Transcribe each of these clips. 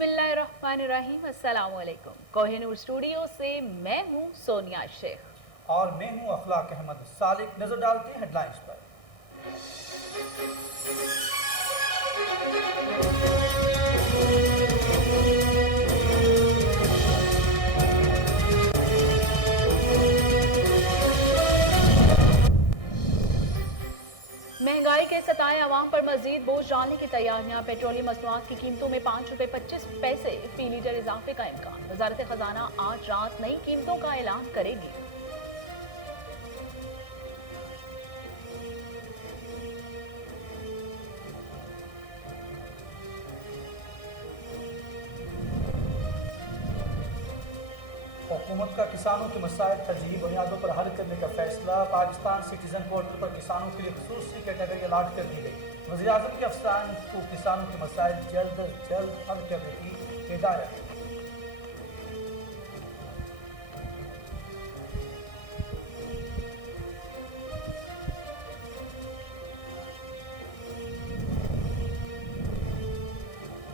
बिस्मिल्लाहिर्रहमानिर्रहीम। अस्सलाम वालेकुम। कोहिनूर स्टूडियो से मैं हूँ सोनिया शेख और मैं हूँ अखलाक अहमद सालिक। नजर डालते हैं हेडलाइंस पर। महंगाई के सताए अवाम पर मजीद बोझ डालने की तैयारियां। पेट्रोलियम मसनूआत की कीमतों में ₹5.25 फी लीटर इजाफे का इम्कान। वजारत खजाना आज रात नई कीमतों का ऐलान करेगी। हुकूमत का किसानों के मसाइल तरजीही बुनियादों पर हल करने का फैसला। पाकिस्तान सिटीजन पोर्टल पर किसानों के लिए खसूसी कैटेगरी अलाट कर दी गई। वज़ीर-ए-आज़म के अफसरान को किसानों के मसाइल जल्द अज जल्द हल करने की हिदायत।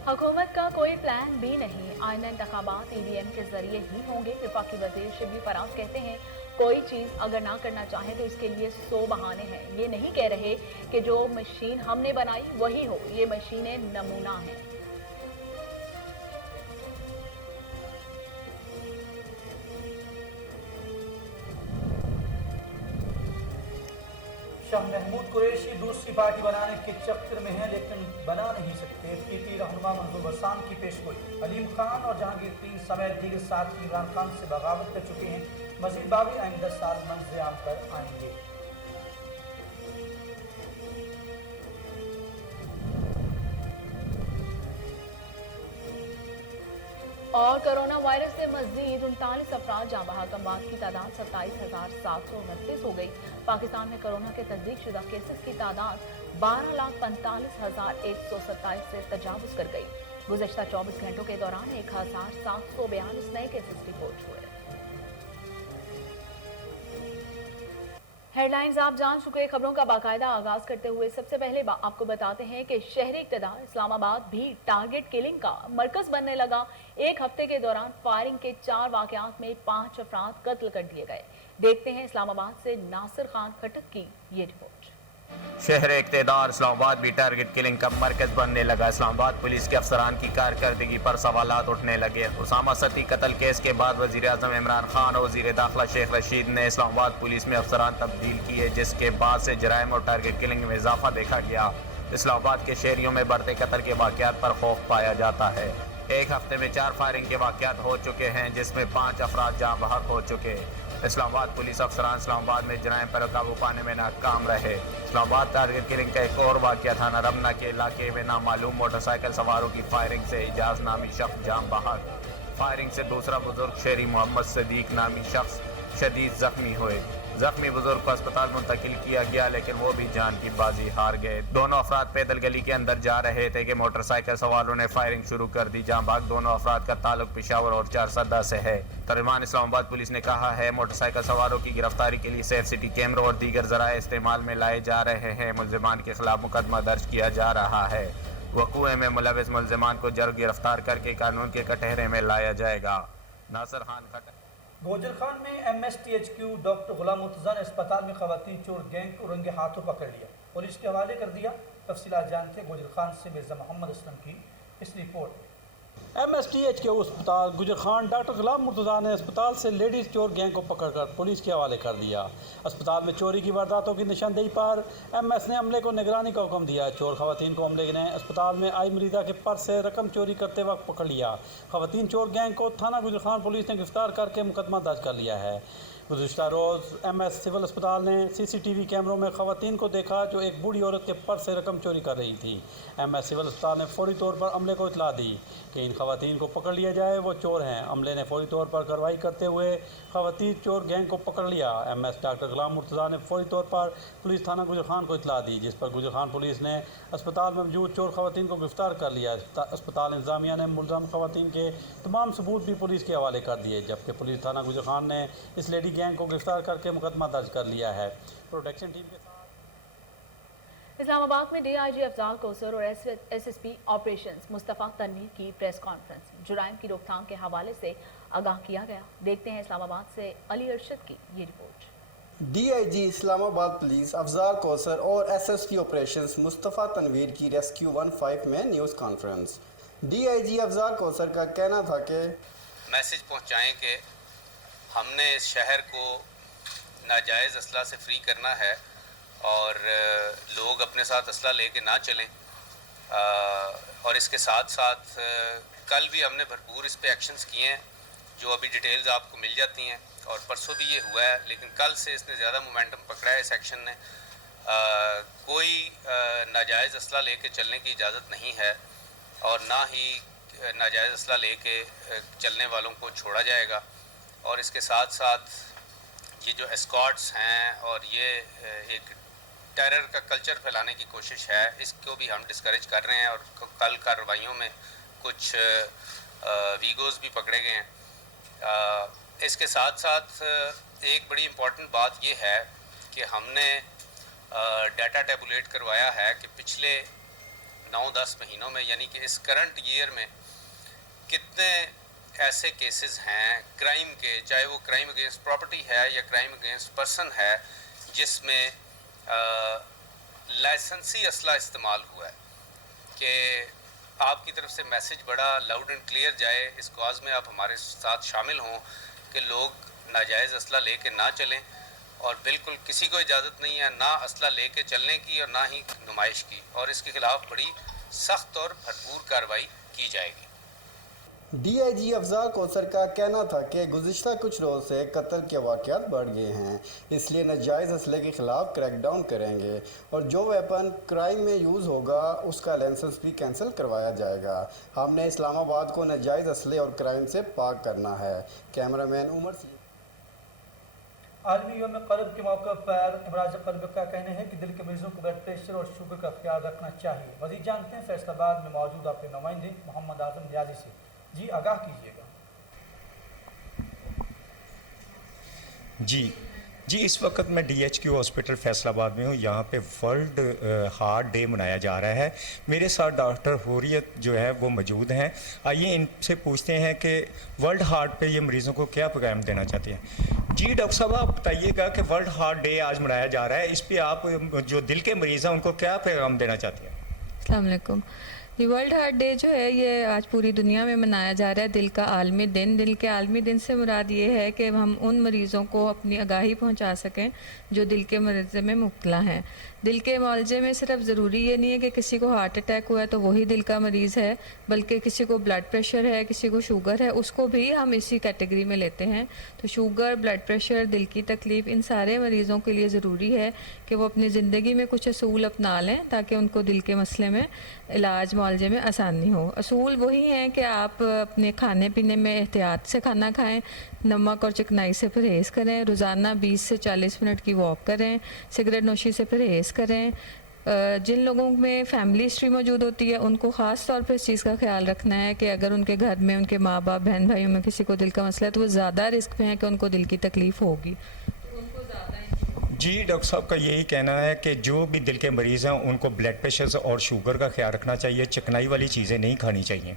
हुकूमत का कोई प्लान भी नहीं। आइंदा इंतखाबात EVM के जरिए ही होंगे। वफाकी वजीर शिबली फराज कहते हैं कोई चीज अगर ना करना चाहे तो इसके लिए 100 बहाने हैं। ये नहीं कह रहे कि जो मशीन हमने बनाई वही हो, ये मशीनें नमूना हैं। शाह महमूद कुरैशी दूसरी पार्टी बनाने के चक्कर में हैं लेकिन बना नहीं सकते। PP रहनुमा मंजूर बरसान की पेशगोई। अलीम खान और जहांगीर 3 समेत दीगर साथी इमरान खान से बगावत कर चुके हैं। मजीद बावी आइंदा साल मंजर-ए-आम पर आएंगे। और कोरोना वायरस से मजीद 39 अफराद जाँ बहक। अमवात की तादाद 27,729 हो गई। पाकिस्तान में कोरोना के तस्दीक शुदा केसेस की तादाद 12,45,127 से तजावुज कर गई। गुज़श्ता 24 घंटों के दौरान 1,742 नए केसेस रिपोर्ट हुए। हेडलाइंस आप जान चुके। खबरों का बाकायदा आगाज करते हुए सबसे पहले आपको बताते हैं कि शहरी इक़्तिदार इस्लामाबाद भी टारगेट किलिंग का मरकज बनने लगा। एक हफ्ते के दौरान फायरिंग के 4 वाक़यात में 5 अफराद कत्ल कर दिए गए। देखते हैं इस्लामाबाद से नासिर खान खटक की ये रिपोर्ट। शहर इक़्तिदार इस्लामाबाद भी टारगेट किलिंग का मरकज बनने लगा। इस्लामाबाद पुलिस के अफसरान की कारकर्दगी पर सवालात उठने लगे। उसामा सती कत्ल केस के बाद वज़ीर-ए-आज़म इमरान खान और वज़ीर दाखिला शेख रशीद ने इस्लामाबाद पुलिस में अफसरान तब्दील किए, जिसके बाद से जराइम और टारगेट किलिंग में इजाफा देखा गया। इस्लामाबाद के शहरियों में बढ़ते कत्ल के वाक़यात पर खौफ पाया जाता है। एक हफ्ते में 4 फायरिंग के वाक़यात हो चुके हैं, जिसमें 5 अफराद जाँ बहक हो चुके। इस्लामाबाद पुलिस अफसरान इस्लामाबाद में जराइम पर काबू पाने में नाकाम रहे। इस्लामाबाद टारगेट किलिंग का एक और वाक़या थाना रमना के इलाके में नामालूम मोटरसाइकिल सवारों की फायरिंग से इजाज नामी शख्स जाँ बहक। फायरिंग से दूसरा बुजुर्ग शहरी मोहम्मद सदीक नामी शख्स शदीद जख्मी हुए। जख्मी बुजुर्ग को अस्पताल मुंतकिल किया गया, लेकिन वो भी जान की बाजी हार गए। दोनों अफराद पैदल गली के अंदर जा रहे थे कि मोटरसाइकिल सवारों ने फायरिंग शुरू कर दी। जहां भाग दोनों अफराद का ताल्लुक पेशावर और चारसदा से है। तर्जुमान इस्लामाबाद पुलिस ने कहा है मोटरसाइकिल सवारों की गिरफ्तारी के लिए सेफ सिटी कैमरों और दीगर जराए इस्तेमाल में लाए जा रहे हैं। मुल्जिमान के खिलाफ मुकदमा दर्ज किया जा रहा है। वक़ूए में मुलविस मुल्जिमान को जल्द गिरफ्तार करके कानून के कटहरे में लाया जाएगा। नासिर खान खटक। गोजर खान में MSTHQ डॉक्टर गुलाम मुर्तज़ा ने अस्पताल में खवातीन चोर गैंग को रंगे हाथों पकड़ लिया, पुलिस के हवाले कर दिया। तफसीलात जानते गोजर खान से मिर्ज़ा मोहम्मद असलम की इस रिपोर्ट। MSTHQ अस्पताल गुजर खान डॉक्टर गुलाम मुर्तज़ा ने अस्पताल से लेडीज़ चोर गैंग को पकड़कर पुलिस के हवाले कर दिया। अस्पताल में चोरी की वारदातों की निशानदेही पर MS ने अमले को निगरानी का हुक्म दिया। चोर खवातीन को अमले ने अस्पताल में आई मरीदा के पर्स से रकम चोरी करते वक्त पकड़ लिया। खवातीन चोर गैंग को थाना गुजर खान पुलिस ने गिरफ्तार करके मुकदमा दर्ज कर लिया है। गुज़श्ता रोज़ MS सिविल अस्पताल ने CCTV कैमरों में खवातीन को देखा जो एक बूढ़ी औरत के पर्स से रकम चोरी कर रही थी। MS सिविल अस्पताल ने फौरी तौर पर अमले को इतला दी कि इन खवातीन को पकड़ लिया जाए, वो चोर हैं। अमले ने फौरी तौर पर कार्रवाई करते हुए खवातीन चोर गैंग को पकड़ लिया। MS डॉक्टर गुलाम मुर्तज़ा ने फौरी तौर पर पुलिस थाना गुजर खान को इतला दी, जिस पर गुजर खान पुलिस ने अस्पताल में मौजूद चोर खवातीन को गिरफ्तार कर लिया। अस्पताल इंतजामिया ने मुलज़म खवातीन के तमाम सबूत भी पुलिस के हवाले कर दिए, जबकि पुलिस थाना गुजर खान ने इस लेडी गैंग को गिरफ्तार करके मुकदमा दर्ज कर लिया है। प्रोटेक्शन टीम के साथ इस्लामाबाद में डीआईजी अफजाल कौसर और एसएसपी ऑपरेशंस मुस्तफ़ा तनवीर की प्रेस कॉन्फ्रेंस। जुराइम की रोकथाम के हवाले से आगाह किया गया। देखते हैं इस्लामाबाद से अली अरशद की ये report. DIG Islamabad police Afzal Kausar और एसएसपी ऑपरेशंस मुस्तफ़ा तनवीर की रेस्क्यू 15 में news conference. DIG Afzal Kausar का कहना था कि मैसेज पहुंचाएं कि हमने इस शहर को नाजायज़ असला से फ्री करना है और लोग अपने साथ असला लेके ना चलें। और इसके साथ साथ कल भी हमने भरपूर इस पे एक्शंस किए हैं जो अभी डिटेल्स आपको मिल जाती हैं, और परसों भी ये हुआ है, लेकिन कल से इसने ज़्यादा मोमेंटम पकड़ा है इस एक्शन ने। कोई नाजायज़ असला लेके चलने की इजाज़त नहीं है और ना ही नाजायज़ असला लेके चलने वालों को छोड़ा जाएगा। और इसके साथ साथ ये जो एस्कॉर्ट्स हैं और ये एक टेरर का कल्चर फैलाने की कोशिश है, इसको भी हम डिस्करेज कर रहे हैं। और कल कार्रवाइयों में कुछ वीगोज़ भी पकड़े गए हैं। इसके साथ साथ एक बड़ी इम्पॉर्टेंट बात ये है कि हमने डाटा टेबुलेट करवाया है कि पिछले 9-10 महीनों में, यानी कि इस करंट ईयर में कितने ऐसे केसेस हैं क्राइम के, चाहे वो क्राइम अगेंस्ट प्रॉपर्टी है या क्राइम अगेंस्ट पर्सन है, जिसमें लाइसेंसी असला इस्तेमाल हुआ है। कि आपकी तरफ से मैसेज बड़ा लाउड एंड क्लियर जाए, इस कॉज में आप हमारे साथ शामिल हों कि लोग नाजायज़ असला लेके ना चलें, और बिल्कुल किसी को इजाज़त नहीं है ना असला लेके चलने की और ना ही नुमाइश की, और इसके ख़िलाफ़ बड़ी सख्त और भरपूर कार्रवाई की जाएगी। डीआईजी अफजाल कौसर का कहना था कि गुज़िश्ता कुछ रोज़ से कत्ल के वाक़यात बढ़ गए हैं, इसलिए नाजायज़ असले के ख़िलाफ़ क्रैकडाउन करेंगे और जो वेपन क्राइम में यूज़ होगा उसका लाइसेंस भी कैंसिल करवाया जाएगा। हमने इस्लामाबाद को नाजायज़ असले और क्राइम से पाक करना है। कैमरामैन उमर सी। आलमी यौम क़ल्ब के मौके पर इमराज क़ल्ब का कहना है कि दिल के मरीजों को ब्लड प्रेशर और शुगर का ख्याल रखना चाहिए। मज़ीद जानते हैं फैसलाबाद में मौजूद अपने नुमाइंदे मोहम्मद आज़म नियाज़ी से। जी आगाह कीजिएगा। जी इस वक्त मैं DHQ हॉस्पिटल फैसलाबाद में हूँ। यहाँ पे वर्ल्ड हार्ट डे मनाया जा रहा है। मेरे साथ डॉक्टर हुर्रियत जो है वो मौजूद हैं। आइए इनसे पूछते हैं कि वर्ल्ड हार्ट पे ये मरीज़ों को क्या पैगाम देना चाहते हैं। जी डॉक्टर साहब, आप बताइएगा कि वर्ल्ड हार्ट डे आज मनाया जा रहा है, इस पर आप जो दिल के मरीज़ हैं उनको क्या पैगाम देना चाहते हैं? अस्सलाम वालेकुम। ये वर्ल्ड हार्ट डे जो है ये आज पूरी दुनिया में मनाया जा रहा है, दिल का आलमी दिन। दिल के आलमी दिन से मुराद ये है कि हम उन मरीज़ों को अपनी आगाही पहुंचा सकें जो दिल के मरीज़ में मुब्तला हैं। दिल के मुआलजे में सिर्फ ज़रूरी ये नहीं है कि किसी को हार्ट अटैक हुआ है तो वही दिल का मरीज़ है, बल्कि किसी को ब्लड प्रेशर है, किसी को शुगर है, उसको भी हम इसी कैटेगरी में लेते हैं। तो शुगर, ब्लड प्रेशर, दिल की तकलीफ़, इन सारे मरीज़ों के लिए ज़रूरी है कि वो अपनी ज़िंदगी में कुछ असूल अपना लें ताकि उनको दिल के मसले में इलाज मुआलजे में आसानी हो। असूल वही हैं कि आप अपने खाने पीने में एहतियात से खाना खाएं, नमक और चिकनाई से परहेज़ करें, रोज़ाना 20 से 40 मिनट की वॉक करें, सिगरेट नोशी से परहेज़ करें। जिन लोगों में फैमिली हिस्ट्री मौजूद होती है उनको ख़ास तौर पर इस चीज़ का ख्याल रखना है कि अगर उनके घर में उनके माँ बाप, बहन भाइयों में किसी को दिल का मसला है तो वो ज़्यादा रिस्क में है कि उनको दिल की तकलीफ़ होगी। जी डॉक्टर साहब का यही कहना है कि जो भी दिल के मरीज़ हैं उनको ब्लड प्रेशर और शुगर का ख्याल रखना चाहिए, चिकनाई वाली चीज़ें नहीं खानी चाहिए।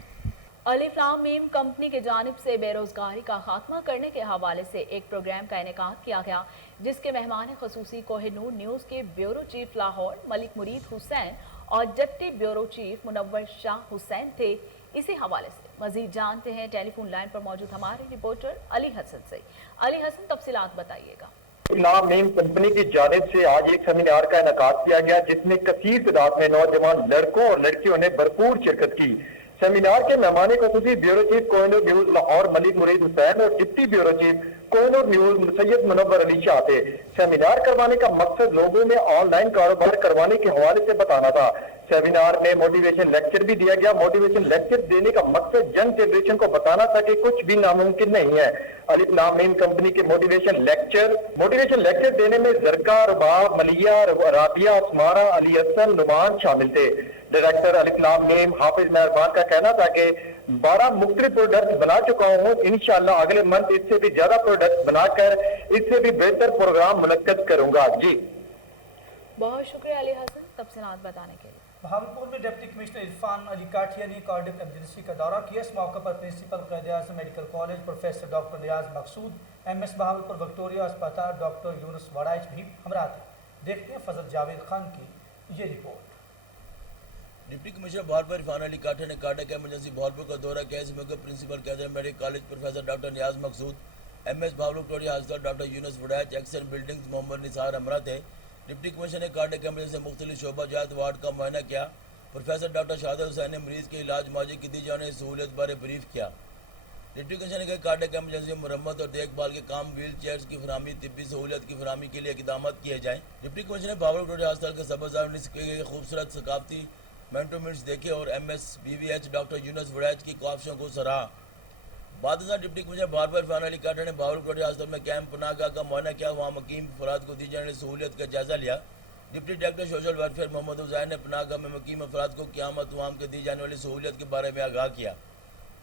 अलिफ लाम मीम कंपनी की जानिब से बेरोजगारी का खात्मा करने के हवाले से एक प्रोग्राम का इनेकाद किया गया, जिसके मेहमान खसूसी कोहिनूर न्यूज़ के ब्यूरो चीफ लाहौर मलिक मुरीद हुसैन और deputy bureau chief Munawar Shah Hussain थे। इसी हवाले से मजीद जानते हैं टेलीफोन लाइन पर मौजूद हमारे रिपोर्टर अली हसन से। अली हसन, तफसीलात बताइएगा। नाम मीम कंपनी की जानिब से आज एक सेमिनार का इनेकाद किया गया, जिसमें कसीर तादाद में नौजवान लड़कों और लड़कियों ने भरपूर शिरकत की। सेमिनार के मेहमान खसूसी bureau chief Kohinoor news Lahore Malik Murid Hussain और deputy bureau chief Kohinoor news Syed Munawar Ali Shah थे। सेमिनार करवाने का मकसद लोगों में ऑनलाइन कारोबार करवाने के हवाले से बताना था। सेमिनार में मोटिवेशन लेक्चर भी दिया गया। मोटिवेशन लेक्चर देने का मकसद यंग जनरेशन को बताना था कि कुछ भी नामुमकिन नहीं है। अलिफ लाम मीम कंपनी के मोटिवेशन लेक्चर देने में जरका, रुबाब, मलिया, राबिया, अस्मारा, अली हसन, नुमान शामिल थे। डायरेक्टर अलिफ लाम मीम हाफिज मेहरबान का कहना था कि 12 मुख्तलिफ प्रोडक्ट बना चुका हूँ, इंशाअल्लाह अगले मंथ इससे भी ज्यादा प्रोडक्ट बनाकर इससे भी बेहतर प्रोग्राम मुनक्कद करूंगा। जी बहुत शुक्रिया अली हसन। तफसीलात बताने के लिए। बहावलपुर में डिप्टी कमिश्नर इरफान अली काठिया ने कार्डिफ एमरजेंसी का दौरा किया। इस मौके पर principal Quaid-e-Azam medical college professor doctor Niaz Maqsood, MS Bahawalpur Victoria अस्पताल डॉक्टर यूनुस वड़ाइच भी हमरा थे। देखते हैं फजल जावेद खान की ये report. Deputy commissioner Bahawalpur Irfan Ali Kathia ने कार्डियक एमरजेंसी बहावलपुर का दौरा किया। इस मौके principal Quaid-e-Azam medical college professor doctor Niaz Maqsood, MS Bahawalpur Victoria अस्पताल doctor Younus Waraich, XEN buildings Mohammad Nisar हमरा थे। डिप्टी कमिश्नर ने कार्डियक एमरजेंसी से मुख्तलिफ शोबा जात वार्ड का मुआयना किया। प्रोफेसर डॉक्टर शहादत हुसैन ने मरीज के इलाज मुआवजे की दी जाने सहूलियत बारे ब्रीफ किया। डिप्टी कमिश्नर ने कहा कार्डियक एमरजेंसी में मरम्मत और देखभाल के काम, व्हील चेयर्स की फराहमी, तिब्बी सहूलियत की फराहमी के लिए इकदाम किए जाएँ। डिप्टी कमिश्नर ने बहावलपुर विक्टोरिया अस्पताल के सबसे खूबसूरत सकाफती मेंटोमेंट्स देखे और MS BVH doctor Younus Waraich की काफिशों को सराहा। बाद डिप्टी कमिश्नर बहावलपुर इरफान अली काठिया ने बहावलपुर विक्टोरिया अस्पताल में कैंप पनाहगाह का मुआयना किया। वहाँ मुकीम अफराद को दी जाने वाली सहूलियत का जायजा लिया। Deputy director social welfare Mohammad Hussain ने पनाहगाह में मुकीम अफराद को क़यामत वाम के दी जाने वाली सहूलियत के बारे में आगाह किया।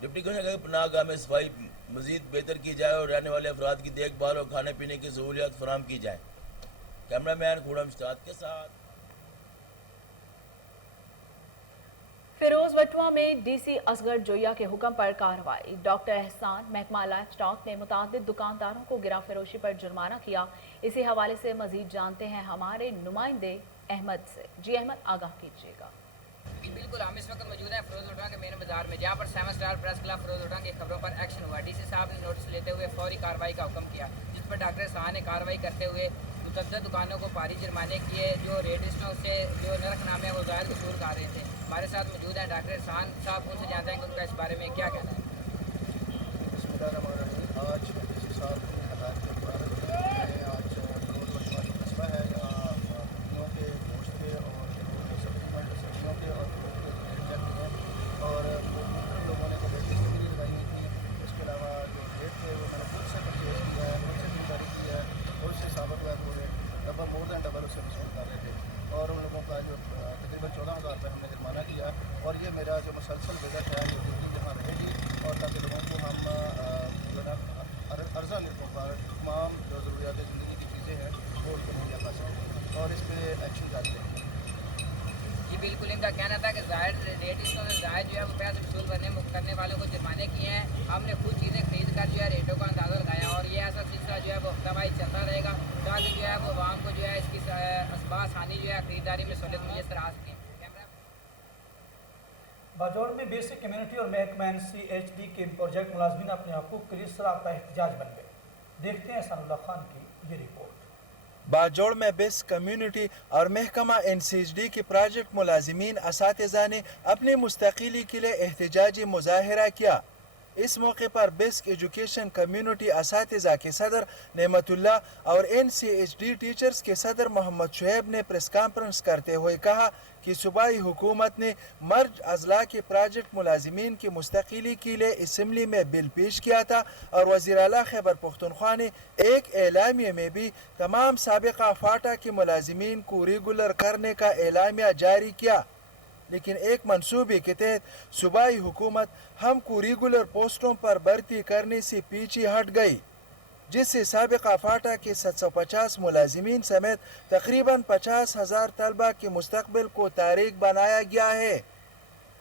डिप्टी कमिश्नर ने कहा पनाहगाह में सफाई मजीद बेहतर की जाए और रहने वाले अफराद की देखभाल और खाने पीने की सहूलियत फराहम की जाए। कैमरा मैन खुरम इश्ताद के साथ। फिरोज वटवा में DC असगर जोया के हुक्म पर कार्रवाई। डॉक्टर एहसान महकमा लाइफ स्टॉक ने मुतादिद दुकानदारों को गिरा फरोशी पर जुर्माना किया। इसी हवाले से मजीद जानते हैं हमारे नुमाइंदे अहमद से। जी अहमद, आगाह कीजिएगा। बिल्कुल, हम इस वक्त मौजूद हैं फिरोज वटवा के मेन बाजार में, जहाँ पर 7 स्टार प्रेस क्लब फिरोज वटवा की खबरों पर एक्शन हुआ। DC साहब ने नोटिस लेते हुए फौरी कार्रवाई का हुक्म किया, जिस पर डॉक्टर एहसान ने कार्रवाई करते हुए मुतअद्दिद दुकानों को भारी जुर्माने किए जो रेडिस्टों से जो नरखनामे वो ज़ाहिर वसूल कर रहे थे। हमारे साथ मौजूद हैं डॉक्टर एहसान साहब, उनसे जानते हैं कि उनका इस बारे में क्या कहना है। आज DC साहब की हदायत के मुताबिक आज फिरोज वटवा की कस्बा है, यहाँ मुर्गियों के गोश्त के और सप्लीमेंट सब्जियों के और फ्रूट के रेट चेक हुए और मुख्तलिफ लोगों ने रेट लिस्ट भी लगाई हुई थी। इसके अलावा जो रेट थे वो मैंने खुद से परचेज किया है, खुद से खरीदारी की है और उससे साबित हुआ है वो rate double more than double उससे वसूल कर रहे थे और उन लोगों का जो तकरीबन 14,000 रुपये हमने जुर्माना किया। और ये मेरा जो मुसलसल विज़िट है जो ड्यूटी जहाँ रहेगी और ताकि लोगों को हम जो है अर्जा निर्भर पर तमाम जो ज़रूरियात ज़िंदगी की चीज़ें हैं वो उनको मुहैया कर सकें और इस पर एक्शन जारी रहेगा। जी बिल्कुल, इनका कहना था कि ज़ाहिर रेटिस्टों से ज़ाहिर जो है वो पैसे वसूल करने वालों को जुर्माने किए हैं। हमने खुद चीज़ें खरीद कर जो है रेटों का अंदाज़ा लगाया और ये ऐसा सिलसिला जो है वो हफ्तावारी चलता रहेगा ताकि जो है वो आवाम को जो है इसकी असबाब आसानी जो है खरीदारी में सहूलियत मुयस्सर आ सके। बाजौड़ में बेसिक कम्युनिटी और महकमा NCHD के प्रोजेक्ट मुलाजमीन अपने हकूक़ के लिए सरापा एहतजाज बन गए। देखते हैं एहसानुल्लाह खान की ये रिपोर्ट। बाजौड़ में बेस कम्युनिटी और महकमा NCHD के प्रोजेक्ट मुलाजिमीन असातिज़ा ने अपनी मुस्तकिली के लिए एहतजाजी मुजाहिरा किया। इस मौके पर बेसिक एजुकेशन कम्युनिटी असातिज़ा के सदर नेमतुल्लाह और NCHD टीचर्स के सदर मोहम्मद शुएब ने प्रेस कॉन्फ्रेंस करते हुए कहा कि सूबाई हुकूमत ने मर्ज अजला के प्रोजेक्ट मुलाजिमीन की मुस्तकिली के लिए असम्बली में बिल पेश किया था और वज़ीर आला खैबर पख्तूनख्वा ने एक एलामिया में भी तमाम साबिका फाटा के मुलाजिमीन को रेगुलर करने का एलामिया जारी किया। लेकिन एक मंसूबे के तहत सूबाई हुकूमत हमको रेगुलर पोस्टों पर भर्ती करने से पीछे हट गई, जिससे साबिका फाटा के 750 मुलाजिमीन समेत तकरीबन 50,000 तलबा के मुस्तकबिल को तारीख बनाया गया है।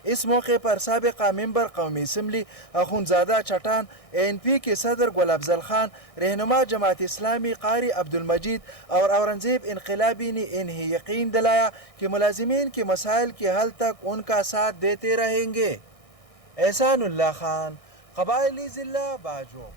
इस मौके पर साबिका मेंबर कौमी असम्बली अखुनज़ादा चट्टान, ANP के सदर गुल अफजल खान, रहनुमा जमात इस्लामी कारी अब्दुल मजीद और औरंगजेब इनकलाबी ने इन्हें यकीन दिलाया कि मुलाजिमीन के मसाइल के हल तक उनका साथ देते रहेंगे। एहसानुल्लाह खान, कबायली जिला बाजो।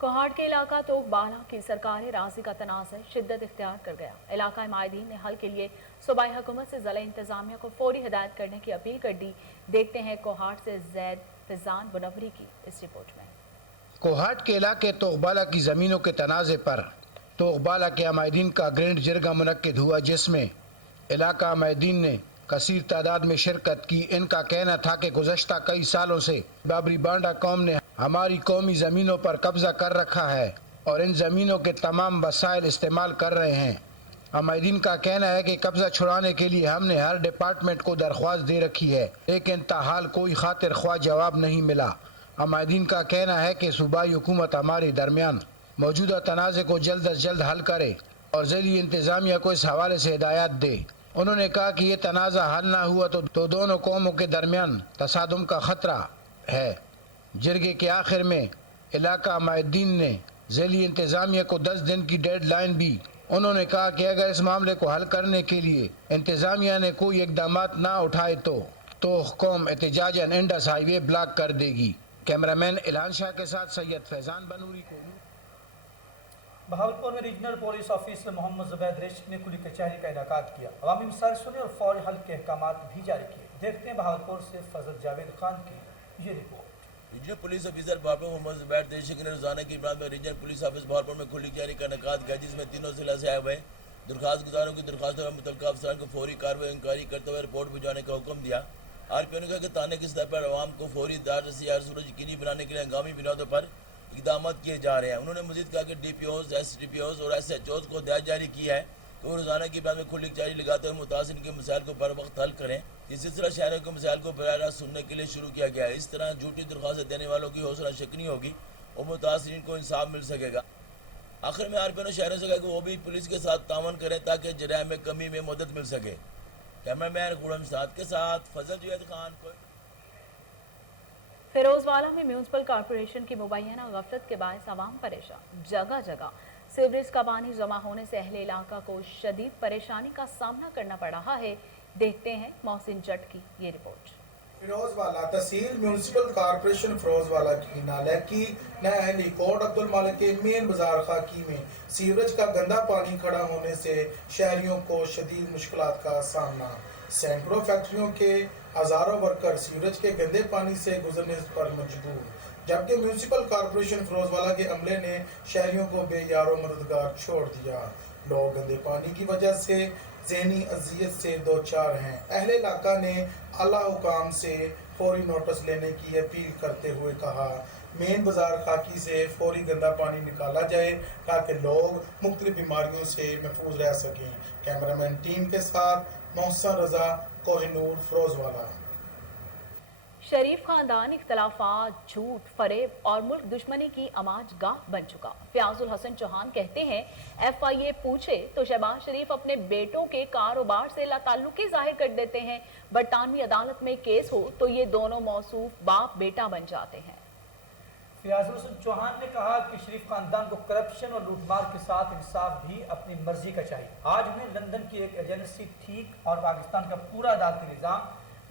कोहाट के इलाका तोकबाला की सरकारी राजी का तनाज़ शिद्दत इख्तियार कर गया। इलाका माहिदीन ने हल के लिए सूबाई हुकूमत से ज़िला इंतज़ामिया को फौरी हिदायत करने की अपील कर दी। देखते हैं कोहाट से जैद फिजान बनवरी की इस रिपोर्ट में। कोहाट के इलाके तोकबाला की ज़मीनों के तनाज़े पर तोकबाला के अमायदीन का ग्रैंड जिरगा मुनक्किद हुआ, जिसमें इलाका अमायदीन ने कसीर तादाद में शिरकत की। इनका कहना था कि गुज़श्ता कई सालों से बाबरी बांडा कौम ने हमारी कौमी ज़मीनों पर कब्ज़ा कर रखा है और इन ज़मीनों के तमाम वसाइल इस्तेमाल कर रहे हैं। अमायदीन का कहना है कि कब्ज़ा छुड़ाने के लिए हमने हर डिपार्टमेंट को दरख्वास्त दे रखी है, लेकिन ताहाल कोई खातिर ख्वाह जवाब नहीं मिला। अमायदीन का कहना है कि सूबाई हुकूमत हमारे दरमियान मौजूदा तनाज़े को जल्द अज जल्द हल करे اور ذیلی انتظامیہ کو اس حوالے سے ہدایات دے۔ انہوں نے کہا کہ یہ تنازع حل نہ ہوا تو دونوں قوموں کے درمیان تصادم کا خطرہ ہے۔ جرگے کے آخر میں علاقہ معدین نے ذیلی انتظامیہ کو 10 دن کی ڈیڈ لائن بھی۔ انہوں نے کہا کہ اگر اس معاملے کو حل کرنے کے لیے انتظامیہ نے کوئی اقدامات نہ اٹھائے تو قوم احتجاجاً انڈس ہائی وے بلاک کر دے گی۔ کیمرامین الہان شاہ کے ساتھ سید فیضان بنوری کو۔ بہاولپور میں ریجنل پولیس آفیسر محمد زبید ریشک نے کھلی کچہری کا انعقاد کیا، عوامی مسائل سنے اور فوری حل کے احکامات بھی جاری کیے۔ دیکھتے ہیں بہاولپور سے فضل جاوید خان کی یہ report. Regional police officer Bahawalpur Muhammad Zubaid ریشک نے روزانہ کی بنیاد میں ریجنل پولیس آفس بہاولپور میں کھلی کچہری کا انعقاد کیا، جس میں تینوں ضلع سے آئے ہوئے درخواست گزاروں کی درخواستوں اور متعلقہ افسران کو فوری کارروائی انکوائری کرتے ہوئے رپورٹ بھجوانے کا حکم دیا۔ آر پی او نے کہا کہ تانے کی سطح پر عوام کو فوری دار رسی ہر صورت یقینی بنانے کے لیے ہنگامی بنیادوں پر اقدامات کیے جا رہے ہیں۔ انہوں نے مزید کہا کہ D P Os, S D P Os اور ایس ایچ اوز کو ہدایت جاری کی ہے کہ وہ روزانہ کی بعد میں کھلی کچہری لگاتے ہوئے متاثرین کے مسائل کو بر وقت حل کریں۔ یہ سلسلہ شہریوں کے مسائل کو براہ راست سننے کے لیے شروع کیا گیا ہے۔ اس طرح جھوٹی درخواستیں دینے والوں کی حوصلہ شکنی ہوگی اور متاثرین کو انصاف مل سکے گا۔ آخر میں آر پی او نے شہریوں سے کہا کہ وہ بھی پولیس کے ساتھ تعاون کریں تاکہ جرائم میں کمی میں مدد مل سکے۔ کیمرہ مین خورم سعد کے ساتھ فضل جوید خان۔ فیروز والا میں میونسپل کارپوریشن کی مبینہ غفلت کے باعث عوام پریشان، جگہ جگہ سیوریج کا پانی جمع ہونے سے اہل علاقہ کو شدید پریشانی کا سامنا کرنا پڑ رہا ہے۔ دیکھتے ہیں محسن جٹ کی یہ رپورٹ۔ فیروز والا تحصیل میونسپل کارپوریشن فیروز والا کی نالہ کی نہلی کوٹ عبد المالک کے مین بازار خاکی میں سیوریج کا گندا پانی کھڑا ہونے سے شہریوں کو شدید مشکلات کا سامنا۔ سینکڑوں فیکٹریوں کے ہزاروں ورکر سیوریج کے گندے پانی سے گزرنے پر مجبور، جبکہ میونسپل کارپوریشن فیروز والا کے عملے نے شہریوں کو بے یار و مددگار چھوڑ دیا۔ لوگ گندے پانی کی وجہ سے ذہنی اذیت سے دوچار ہیں۔ اہل علاقہ نے اعلیٰ حکام سے فوری نوٹس لینے کی اپیل کرتے ہوئے کہا مین بازار خاکی سے فوری گندا پانی نکالا جائے تاکہ لوگ مختلف بیماریوں سے محفوظ رہ سکیں۔ کیمرامین ٹیم کے ساتھ محسن رضا، کوہ نور، فیروز والا۔ شریف خاندان اختلافات، جھوٹ، فریب اور ملک دشمنی کی آماج گاہ بن چکا۔ فیاض الحسن چوہان کہتے ہیں ایف آئی اے پوچھے تو شہباز شریف اپنے بیٹوں کے کاروبار سے لا تعلقی ظاہر کر دیتے ہیں، برطانوی عدالت میں کیس ہو تو یہ دونوں موصوف باپ بیٹا بن جاتے ہیں۔ فیاض الحسن چوہان نے کہا کہ شریف خاندان کو کرپشن اور لوٹ مار کے ساتھ انصاف بھی اپنی مرضی کا چاہیے۔ آج انہیں لندن کی ایک ایجنسی ٹھیک اور پاکستان کا پورا عدالتی نظام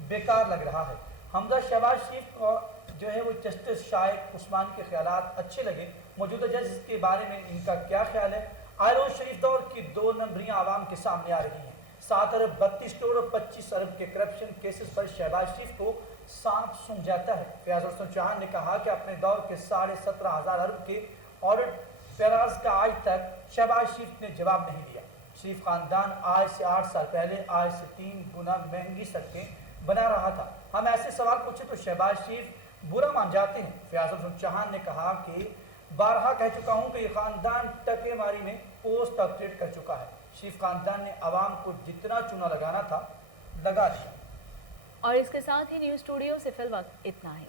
بیکار لگ رہا ہے۔ حمزہ شہباز شریف کو جو ہے وہ جسٹس شائق عثمان کے خیالات اچھے لگے۔ موجودہ جج کے بارے میں ان کا کیا خیال ہے؟ آئرون شریف دور کی 2 نمبریاں عوام کے سامنے آ رہی ہیں۔ 7 ارب 32 کروڑ اور 25 ارب کے کرپشن کیسز پر شہباز شریف کو سانپ سونگ جاتا ہے۔ فیاض الحسن چوہان نے کہا کہ اپنے دور کے 17.5 ارب کے آڈٹ پیراز کا آج تک شہباز شریف نے جواب نہیں دیا۔ شریف خاندان آج سے 8 سال پہلے آج سے 3 گنا مہنگی سڑکیں بنا رہا تھا۔ ہم ایسے سوال پوچھیں تو شہباز شریف برا مان جاتے ہیں۔ فیاض الحسن چوہان نے کہا کہ بارہا کہہ چکا ہوں کہ یہ خاندان ٹکے ماری میں پوسٹ ڈاکٹریٹ کر چکا ہے۔ شریف خاندان نے عوام کو جتنا چونا لگانا تھا لگا دیا۔ اور اس کے ساتھ ہی نیوز اسٹوڈیو سے فی الوقت اتنا ہی۔